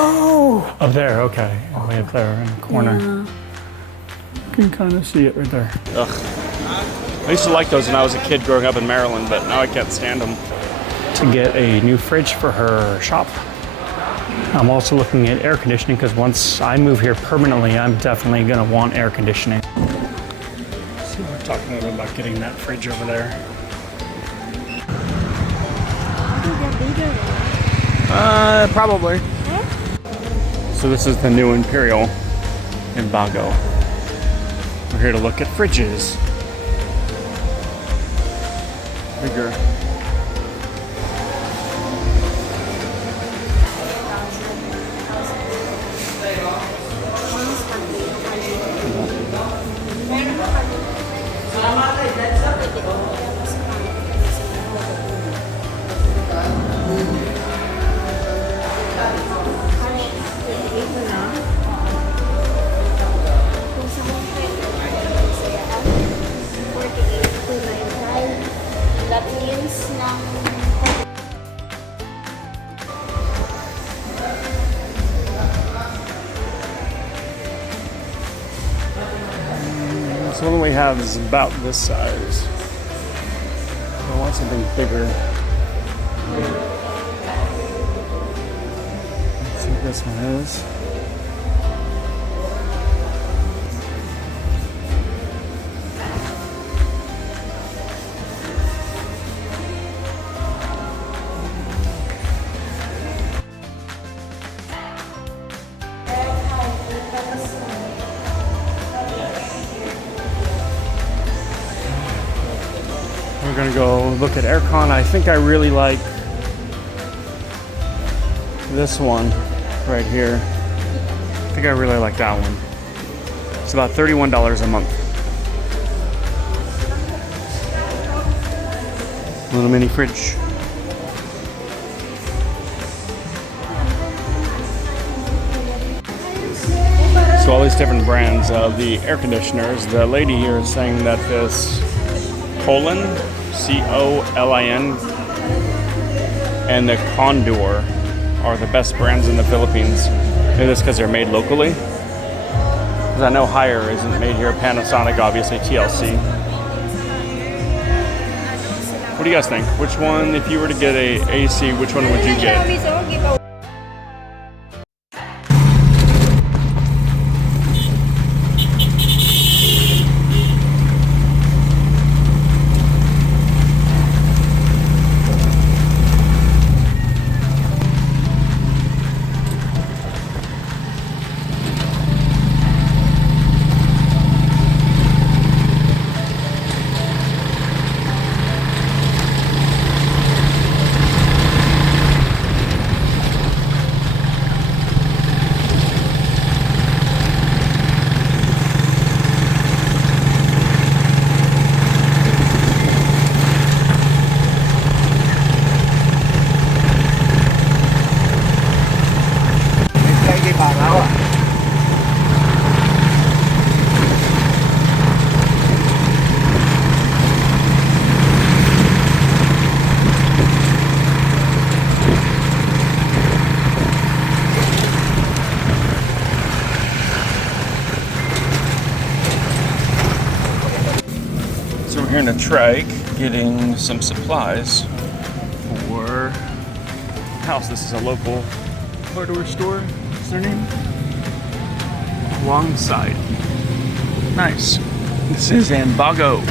Oh! Up there, okay. Way up there in the corner. Yeah. You can kind of see it right there. Ugh. I used to like those when I was a kid growing up in Maryland, but now I can't stand them. To get a new fridge for her shop. I'm also looking at air conditioning because once I move here permanently, I'm definitely going to want air conditioning. So we're talking a little about getting that fridge over there. Probably. So this is the new Imperial in Bago. We're here to look at fridges. Bigger. So the one we have is about this size. I want something bigger. Let's see what this one is. We're gonna go look at aircon. I think I really like this one right here. I think I really like that one. It's about $31 a month. Little mini fridge. So all these different brands of the air conditioners. The lady here is saying that this Colin, C-O-L-I-N, and the Condor are the best brands in the Philippines. Maybe that's because they're made locally. Because I know Haier isn't made here. Panasonic, obviously, TLC. What do you guys think? Which one, if you were to get a AC, which one would you get? Here in a trike, getting some supplies for house. This is a local hardware store. What's their name? Alongside. Nice. This is in Bago.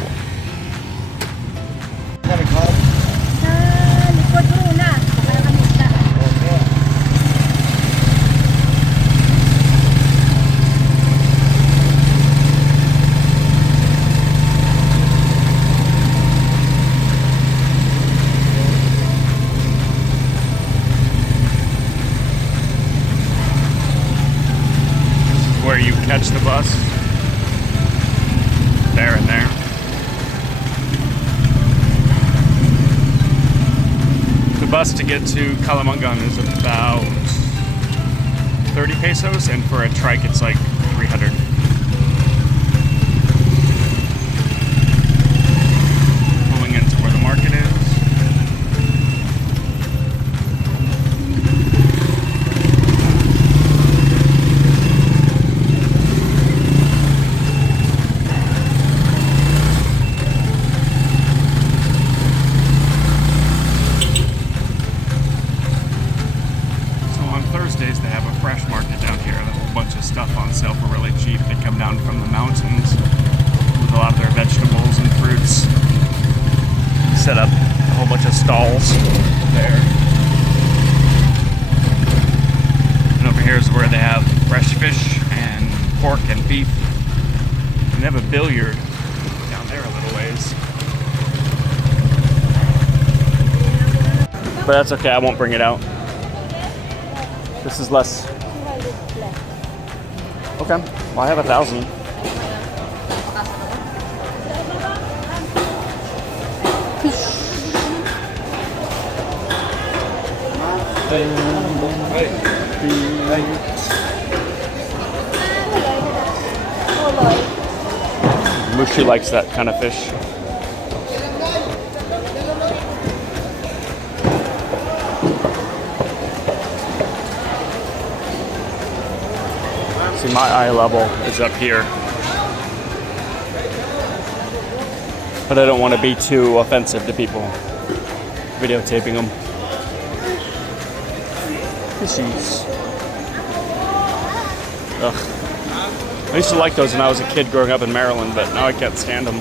Where you catch the bus. There and there. The bus to get to Kalamangan is about 30 pesos, and for a trike it's like 300. Pulling into where the market is. fresh market down here. There's a whole bunch of stuff on sale for really cheap. They come down from the mountains with a lot of their vegetables and fruits. Set up a whole bunch of stalls there. And over here is where they have fresh fish and pork and beef. And they have a billiard down there a little ways. But that's okay, I won't bring it out. This is less. Okay, well I have 1,000. Mushu likes that kind of fish. See, my eye level is up here. But I don't want to be too offensive to people videotaping them. Fishies. Ugh. I used to like those when I was a kid growing up in Maryland, but now I can't stand them.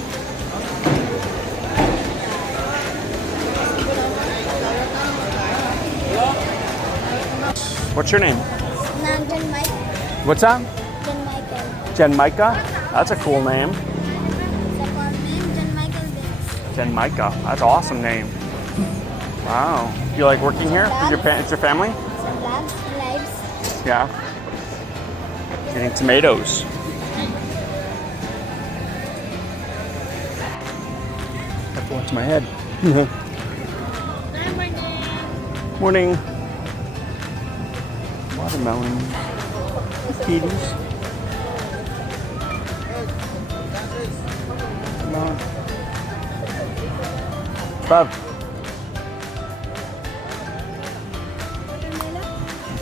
What's your name? Jen Mike. What's that? Jen Michael. Jen Micah? That's a cool name. Second name, Jen Michael Vince. Jen Micah. That's an awesome name. Wow. You like working here? Is your family? Some labs, lives. Yeah. Getting tomatoes. Have to watch my head. Morning. Watermelon. Cuties. Come on. Bob.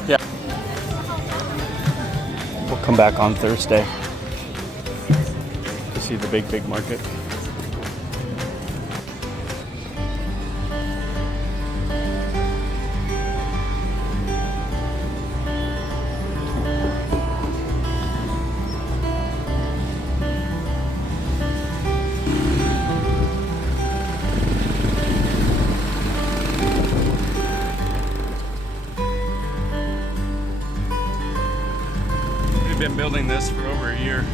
Yeah. We'll come back on Thursday to see the big market. We've been building this for over a year.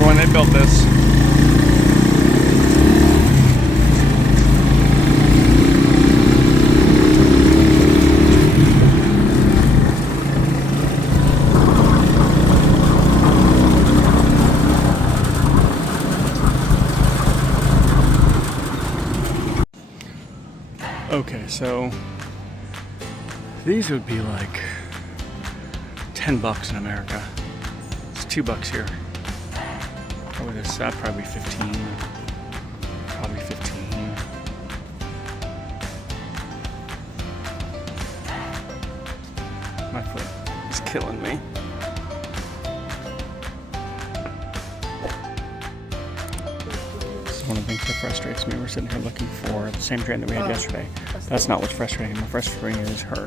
When they built this, Okay, so these would be like $10 in America. It's $2 here. What is that? Probably 15. Probably 15. My foot is killing me. This is one of the things that frustrates me. We're sitting here looking for the same train that we had yesterday. That's not what's frustrating. What's frustrating is her.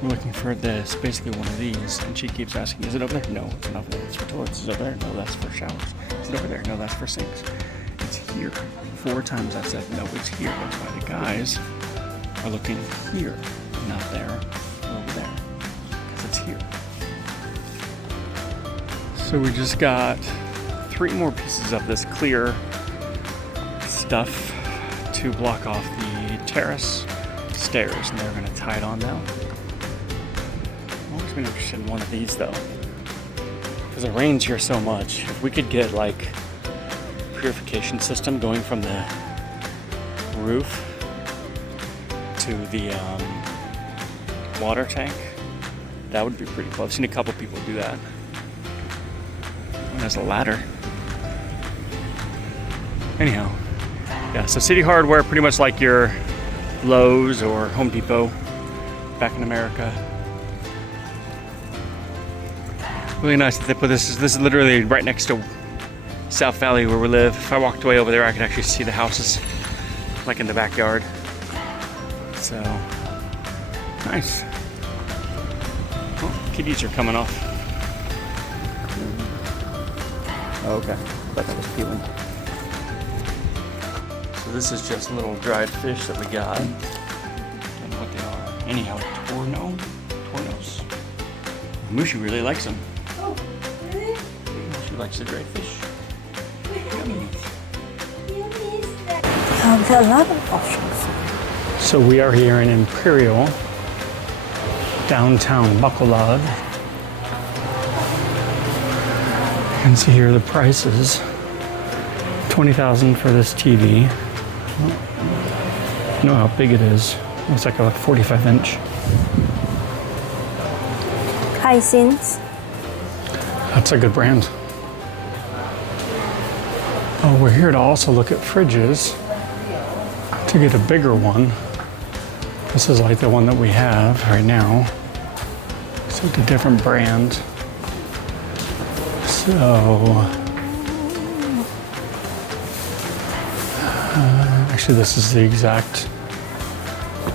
We're looking for this, basically one of these, and she keeps asking, is it over there? No, it's not over there. It's for toilets. Is it over there? No, that's for showers. Is it over there? No, that's for sinks. It's here. 4 times I said, no, it's here. That's why the guys are looking here, not there, over there, because it's here. So we just got 3 more pieces of this clear stuff to block off the terrace stairs, and they're going to tie it on now. I've always been interested in one of these though, because it rains here so much. If we could get like purification system going from the roof to the water tank, that would be pretty cool. I've seen a couple people do that. And there's a ladder. Anyhow, yeah, so Citi Hardware, pretty much like your Lowe's or Home Depot back in America. Really nice that they put this. This is literally right next to South Valley where we live. If I walked way over there, I could actually see the houses like in the backyard. So nice. Oh, kitties are coming off. Okay, that was peeling. So this is just little dried fish that we got. I don't know what they are. Anyhow, tornos. Mushu really likes them. Oh, really? She likes the dried fish. Yummy. There are a lot of options. So we are here in Imperial, downtown Bacolod. You can see here the prices. $20,000 for this TV. I don't know how big it is. Looks like a 45-inch. Hyacinths. That's a good brand. Oh, we're here to also look at fridges to get a bigger one. This is like the one that we have right now. So it's a different brand. So, actually this is the exact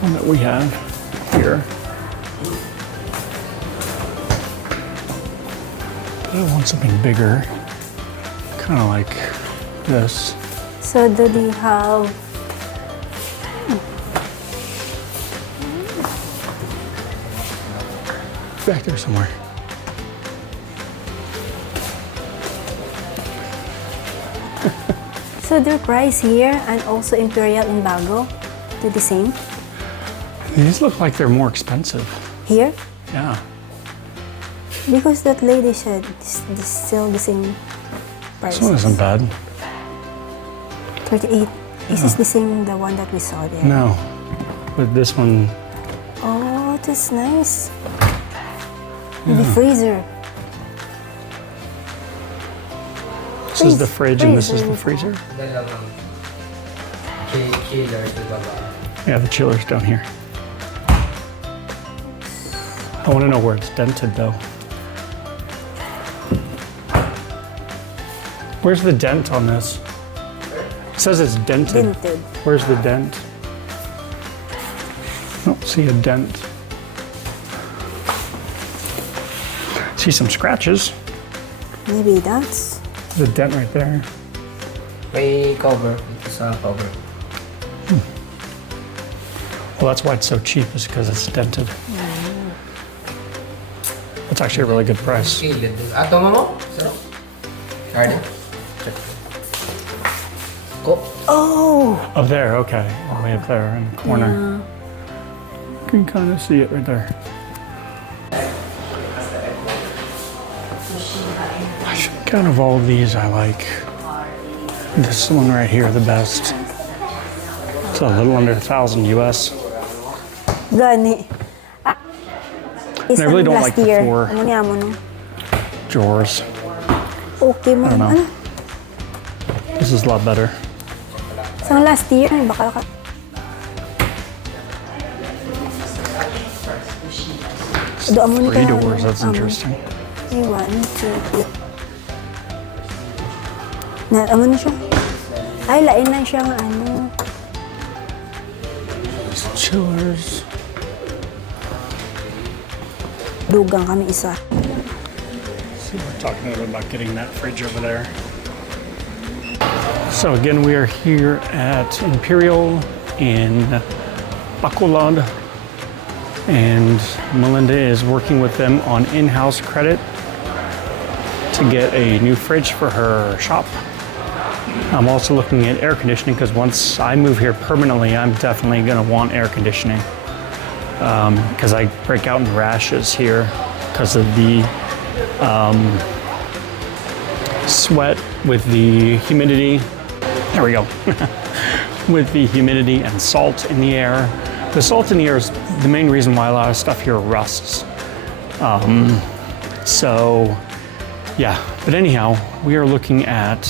one that we have here. But I want something bigger, kind of like this. So do they have Back there somewhere. so their price here and also Imperial in Bago do the same? These look like they're more expensive. Here? Yeah. Because that lady said it's still the same price. This one isn't bad. 38. Is this the same the one that we saw there? No. But this one, Oh, that's nice. The freezer. this is the fridge and this is the freezer. Yeah, the chiller's down here. I want to know where it's dented though. Where's the dent on this? It says it's dented. Dented. Where's the dent? I don't see a dent. See some scratches. Maybe that's. There's a dent right there. May cover. It's a cover. Well, that's why it's so cheap, is because it's dented. That's actually a really good price. Ato mo? Sarap. Garden. Check. Go. Oh! Up there, okay. All the way up there in the corner. You can kind of see it right there. I think out of all of these, I like this one right here the best. It's a little under 1,000 US. Gani. I really don't like last the year. four. Ano niya mo, no? Drawers. Okay mo. I don't know. Ano? This is a lot better. Isang last year, baka ka. Doon mo ni Three kaya, doors, that's ano, interesting. May 1, 2, 3. Amo na siya. Ay, lain na siyang ano. Chillers. Dugang kami isa. So we're talking a little about getting that fridge over there. So again, we are here at Imperial in Bacolod, and Melinda is working with them on in-house credit to get a new fridge for her shop. I'm also looking at air conditioning because once I move here permanently, I'm definitely going to want air conditioning because I break out in rashes here because of the sweat with the humidity. There we go. With the humidity and salt in the air. The salt in the air is the main reason why a lot of stuff here rusts. So, yeah. But anyhow, we are looking at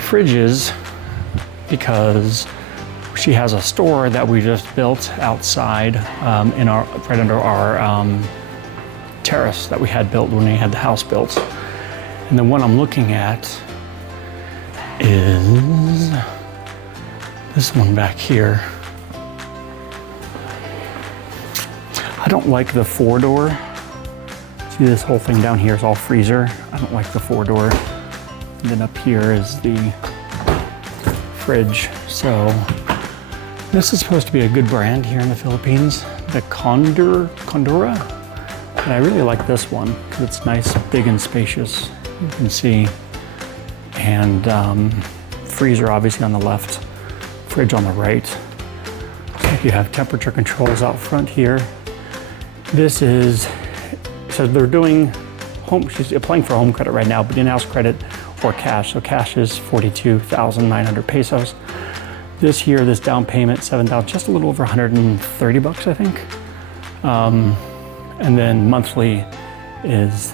fridges because she has a store that we just built outside in our right under our terrace that we had built when we had the house built. And the one I'm looking at is this one back here. I don't like the 4-door. See, this whole thing down here is all freezer. I don't like the 4-door. And then up here is the fridge. So this is supposed to be a good brand here in the Philippines, the Condura. And I really like this one because it's nice, big and spacious. You can see. And freezer obviously on the left, fridge on the right. So you have temperature controls out front here. This is, so they're doing she's applying for home credit right now, but in-house credit or cash. So cash is 42,900 pesos. This here, this down payment, 7,000, just a little over 130 bucks, I think. And then monthly is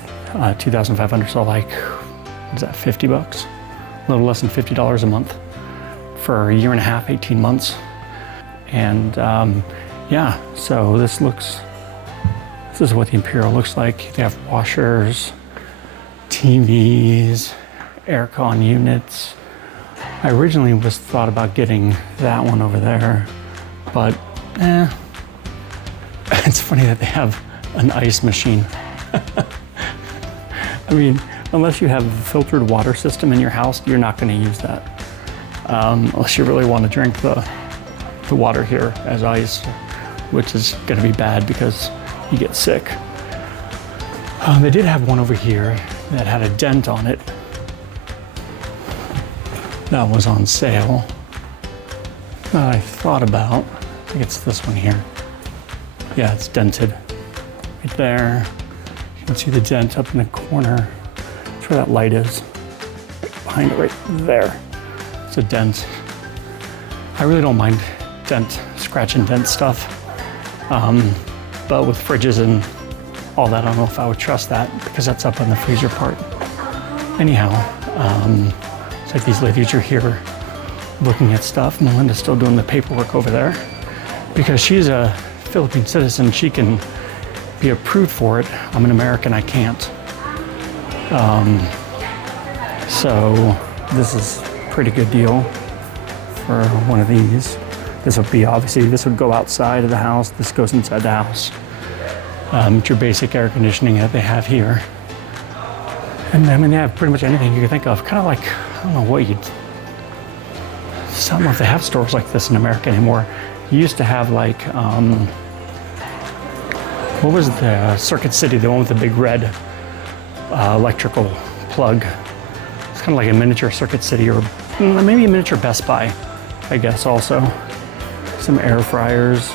2,500, so like, what is that, 50 bucks? A little less than $50 a month for a year and a half, 18 months. And yeah, so this is what the Imperial looks like. They have washers, TVs, aircon units. I originally was thought about getting that one over there, but it's funny that they have an ice machine. I mean, unless you have a filtered water system in your house, you're not going to use that. Unless you really want to drink the water here as ice, which is going to be bad because you get sick. They did have one over here that had a dent on it. That was on sale. That I thought about. I think it's this one here. Yeah, it's dented. Right there. You can see the dent up in the corner. That's where that light is. Behind it right there. It's a dent. I really don't mind scratch and dent stuff. But with fridges and all that, I don't know if I would trust that because that's up on the freezer part. Anyhow, it's like these ladies are here looking at stuff. Melinda's still doing the paperwork over there because she's a Philippine citizen. She can be approved for it. I'm an American, I can't. So this is a pretty good deal for one of these. This would be, obviously, this would go outside of the house. This goes inside the house. It's your basic air conditioning that they have here. And I mean, they have pretty much anything you can think of. Kind of like, I don't know what I don't know if they have stores like this in America anymore. You used to have like, what was the Circuit City, the one with the big red electrical plug. It's kind of like a miniature Circuit City or maybe a miniature Best Buy, I guess also. Some air fryers.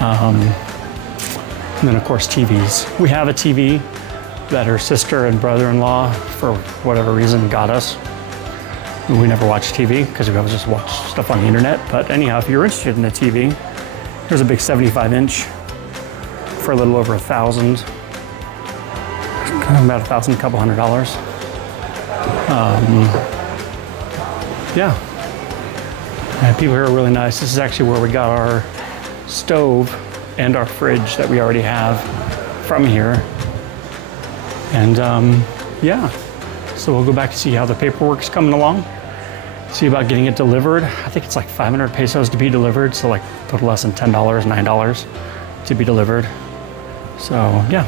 And then of course TVs. We have a TV that her sister and brother-in-law, for whatever reason, got us. We never watch TV because we always just watch stuff on the internet. But anyhow, if you're interested in a TV, Here's a big 75-inch for a little over $1,000. About $1,000, a couple $100. Yeah. And people here are really nice. This is actually where we got our stove and our fridge that we already have from here. And yeah, so we'll go back to see how the paperwork's coming along. See about getting it delivered. I think it's like 500 pesos to be delivered, so like a little less than $10, $9 to be delivered. So yeah.